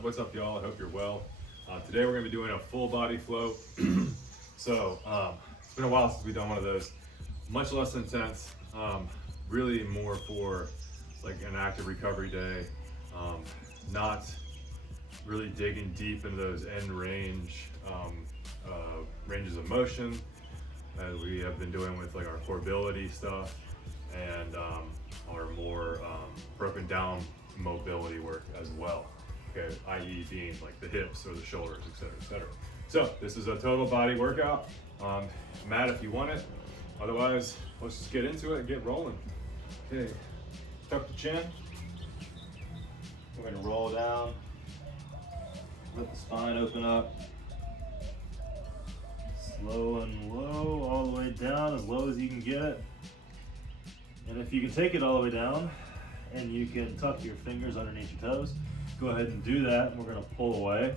What's up, y'all? I hope you're well. Today we're going to be doing a full body flow. It's been a while since we've done one of those. Much less intense, really more for like an active recovery day. Not really digging deep into those end range ranges of motion as we have been doing with like our core ability stuff and our more broken down mobility work as well. Okay, i.e. being like the hips or the shoulders, etc., etc. So this is a total body workout. Matt, if you want it. Otherwise, let's just get into it and get rolling. Okay, tuck the chin. We're gonna roll down, let the spine open up. Slow and low, all the way down, as low as you can get it. And if you can take it all the way down, and you can tuck your fingers underneath your toes, go ahead and do that. We're gonna pull away.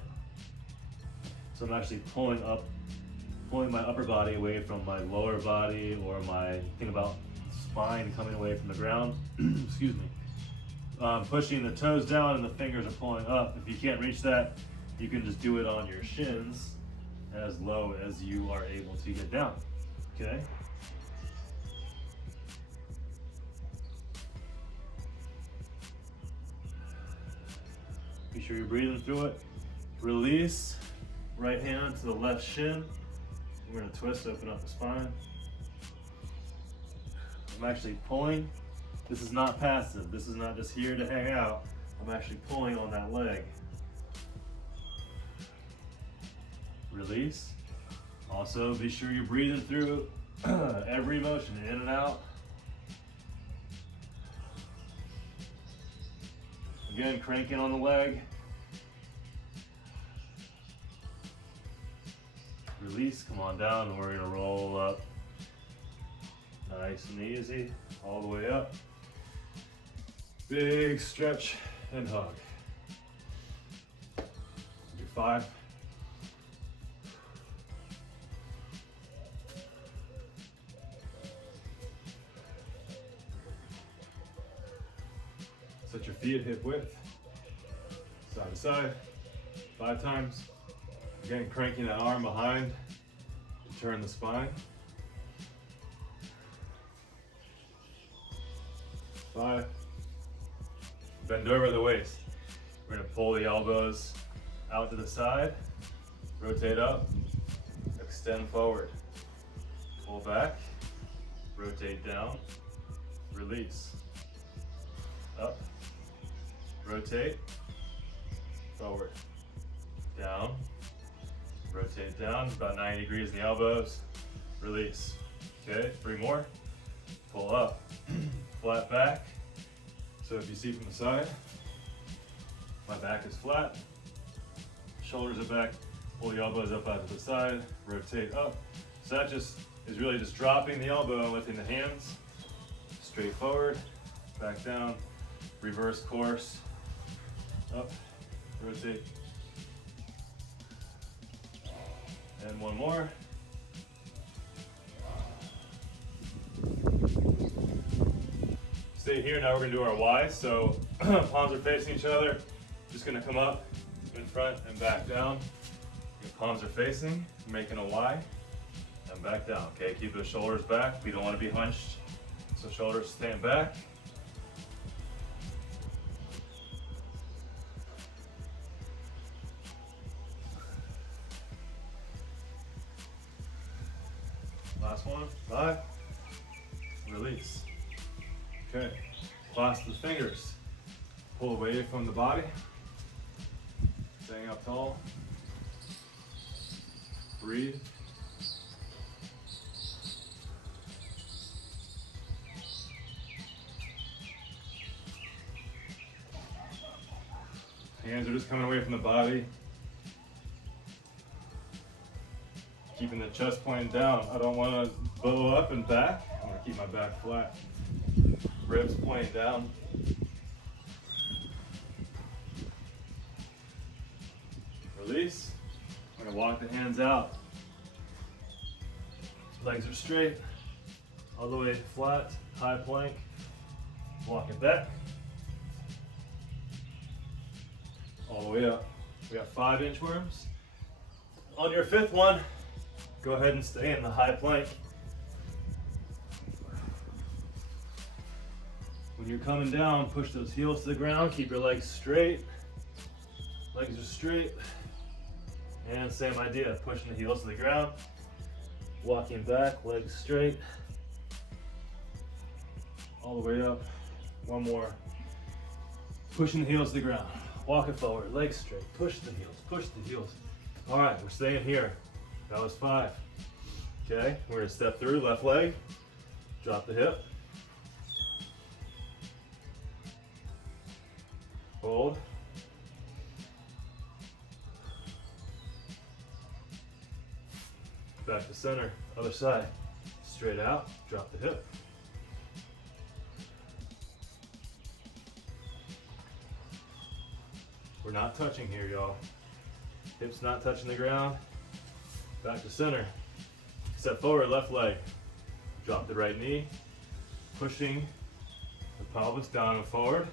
So I'm actually pulling my upper body away from my lower body, or think about spine coming away from the ground. Excuse me. Pushing the toes down and the fingers are pulling up. If you can't reach that, you can just do it on your shins as low as you are able to get down. Okay? Be sure you're breathing through it. Release. Right hand to the left shin. We're going to twist, open up the spine. I'm actually pulling. This is not passive. This is not just here to hang out. I'm actually pulling on that leg. Release. Also, be sure you're breathing through every motion, in and out. Again, cranking on the leg. Release, come on down, and we're gonna roll up. Nice and easy, all the way up. Big stretch and hug. Do 5. Set your feet at hip width, side to side, 5 times. Again, cranking that arm behind to turn the spine. 5. Bend over the waist. We're gonna pull the elbows out to the side, rotate up, extend forward. Pull back, rotate down, release. Up, rotate, forward, down, rotate down, about 90 degrees in the elbows, release. Okay, 3 more, pull up, flat back. So if you see from the side, my back is flat, shoulders are back, pull the elbows up out to the side, rotate up. So that just is really just dropping the elbow and lifting the hands, straight forward, back down, reverse course, up, rotate. And 1 more. Stay here, now we're gonna do our Ys. So palms are facing each other. Just gonna come up in front and back down. Your palms are facing, making a Y, and back down. Okay, keep the shoulders back. We don't wanna be hunched, so shoulders stand back. Last one, 5, release. Okay, clasp the fingers, pull away from the body, staying up tall, breathe. Hands are just coming away from the body. Keeping the chest point down. I don't want to bow up and back. I'm going to keep my back flat. Ribs pointing down. Release. I'm going to walk the hands out. Legs are straight. All the way flat. High plank. Walk it back. All the the way up. We got 5 inchworms. On your 5th one, go ahead and stay in the high plank. When you're coming down, push those heels to the ground, keep your legs straight. Legs are straight. And same idea, pushing the heels to the ground, walking back, legs straight. All the way up. One more. Pushing the heels to the ground, walking forward, legs straight, push the heels, push the heels. All right, we're staying here. That was 5. Okay, we're gonna step through, left leg, drop the hip. Hold. Back to center, other side. Straight out, drop the hip. We're not touching here, y'all. Hips not touching the ground. Back to center. Step forward, left leg. Drop the right knee. Pushing the pelvis down and forward.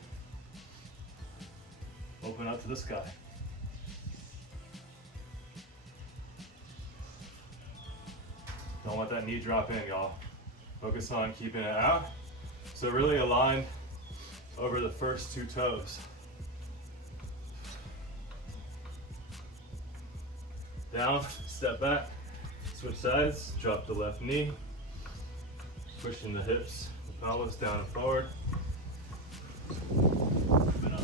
Open up to the sky. Don't let that knee drop in, y'all. Focus on keeping it out. So really align over the first 2 toes. Down, step back, switch sides, drop the left knee, pushing the hips, the pelvis down and forward. Open up.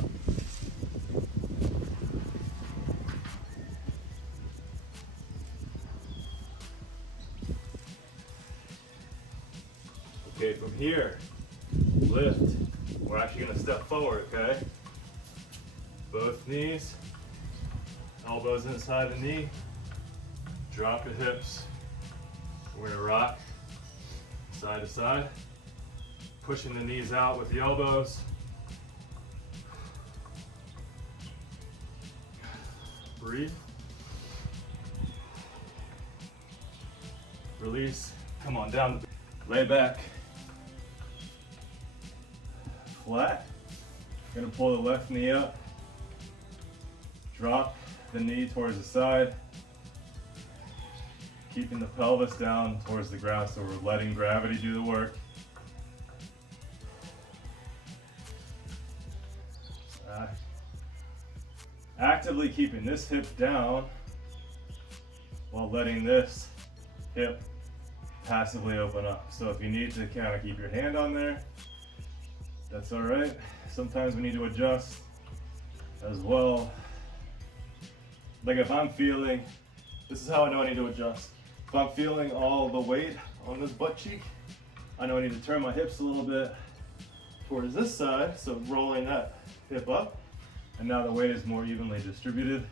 Okay, from here, lift. We're actually gonna step forward, okay? Both knees, elbows inside the knee. Drop the hips. We're gonna rock side to side, pushing the knees out with the elbows. Breathe. Release. Come on down. Lay back. Flat. Gonna pull the left knee up. Drop the knee towards the side. Keeping the pelvis down towards the ground, so we're letting gravity do the work. Actively keeping this hip down while letting this hip passively open up. So if you need to kind of keep your hand on there, that's all right. Sometimes we need to adjust as well. Like if I'm feeling, this is how I know I need to adjust. If I'm feeling all the weight on this butt cheek, I know I need to turn my hips a little bit towards this side, so rolling that hip up, and now the weight is more evenly distributed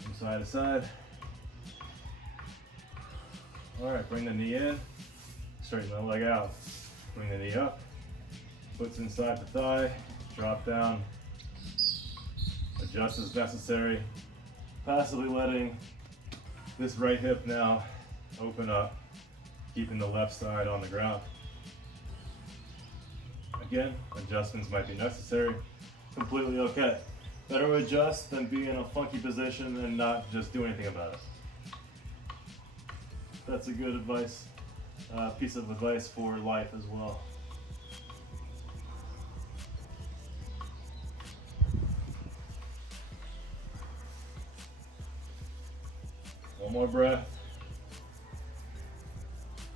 from side to side. All right, bring the knee in, straighten the leg out. Bring the knee up, foot's inside the thigh, drop down, adjust as necessary, passively letting this right hip now open up, keeping the left side on the ground. Again, adjustments might be necessary. Completely okay. Better to adjust than be in a funky position and not just do anything about it. That's a good advice, piece of advice for life as well. One more breath.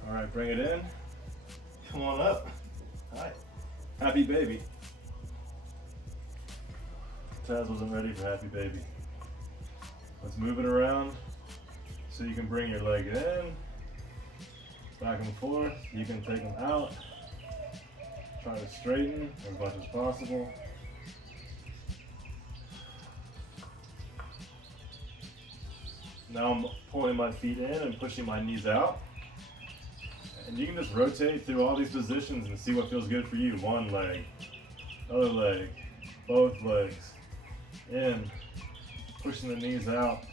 All right, bring it in. Come on up. All right. Happy baby. Taz wasn't ready for happy baby. Let's move it around so you can bring your leg in, back and forth. You can take them out. Try to straighten as much as possible. Now I'm pulling my feet in and pushing my knees out. And you can just rotate through all these positions and see what feels good for you. One leg, other leg, both legs. In, pushing the knees out.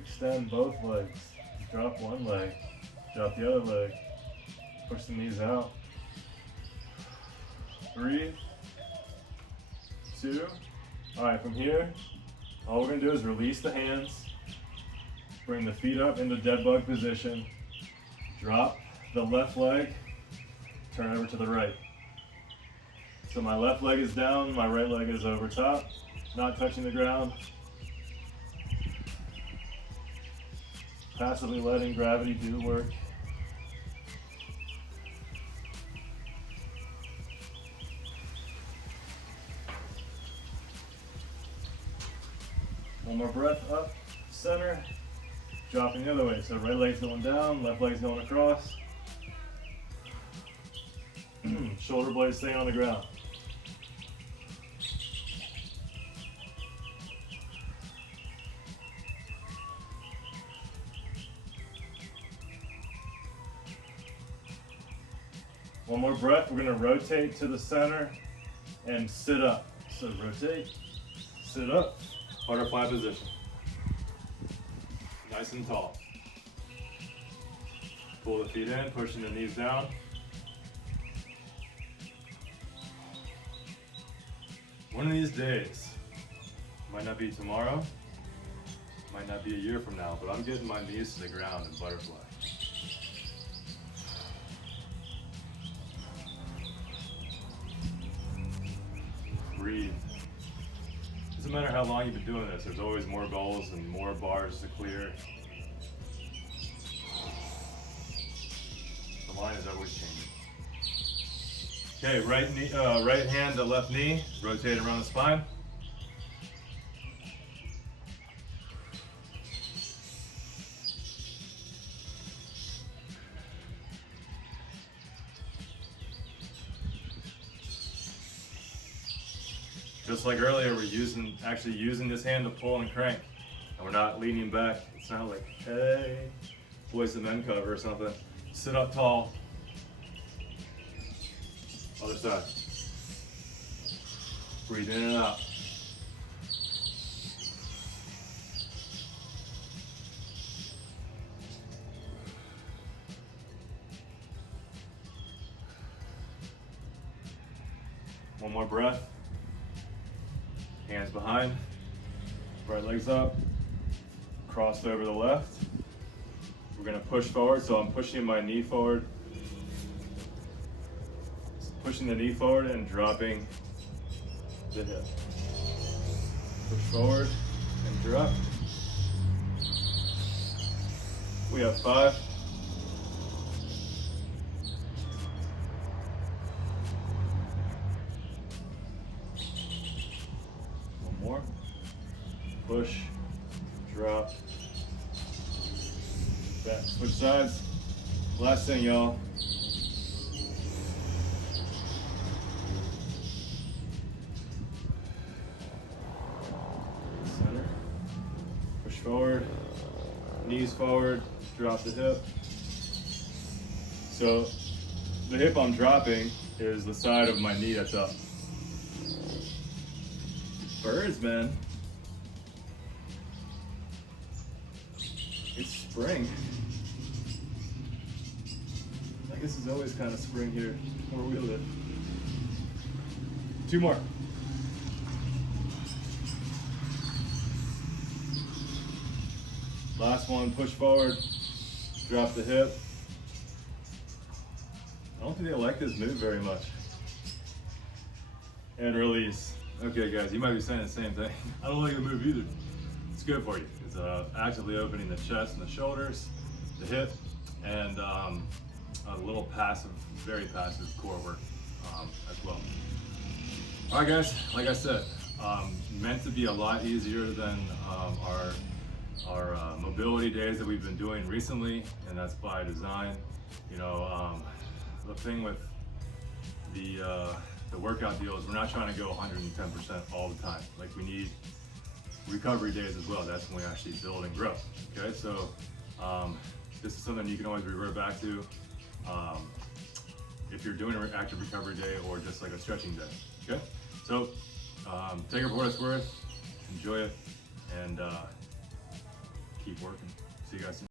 Extend both legs. Drop one leg, drop the other leg. Push the knees out. Breathe. 2. All right, from here, all we're gonna do is release the hands, bring the feet up into dead bug position, drop the left leg, turn over to the right. So my left leg is down, my right leg is over top, not touching the ground. Passively letting gravity do the work. One more breath up, center, dropping the other way. So right leg's going down, left leg's going across. Shoulder blades staying on the ground. One more breath, we're gonna rotate to the center and sit up. So rotate, sit up, butterfly position. Nice and tall. Pull the feet in, pushing the knees down. One of these days, might not be tomorrow, might not be a year from now, but I'm getting my knees to the ground in butterfly. Breathe. Doesn't matter how long you've been doing this, there's always more goals and more bars to clear. The line is always changing. Okay, right knee, right hand to left knee, rotate around the spine. Just like earlier, we're actually using this hand to pull and crank, and we're not leaning back. It's not like, hey, Boys and Men cover or something. Sit up tall. Other side. Breathe in and out. One more breath. Hands behind, right legs up, crossed over the left. We're gonna push forward, so I'm pushing my knee forward. Pushing the knee forward and dropping the hip. Push forward and drop. We have 5. More. Push, drop, back, switch sides. Last thing, y'all. Center, push forward, knees forward, drop the hip. So the hip I'm dropping is the side of my knee that's up. Birds, man. It's spring. I guess it's always kind of spring here where we live. 2 more. Last one, push forward, drop the hip. I don't think they like this move very much. And release. Okay guys, you might be saying the same thing. I don't like the move either. It's good for you. It's actively opening the chest and the shoulders, the hip, and a little passive, very passive core work as well. All right guys, like I said, meant to be a lot easier than our mobility days that we've been doing recently, and that's by design. You know, the thing with the workout deal is we're not trying to go 110% all the time. Like, we need recovery days as well. That's when we actually build and grow. Okay, so this is something you can always revert back to if you're doing an active recovery day or just like a stretching day. Okay, so take it for what it's worth, enjoy it, and keep working. See you guys soon.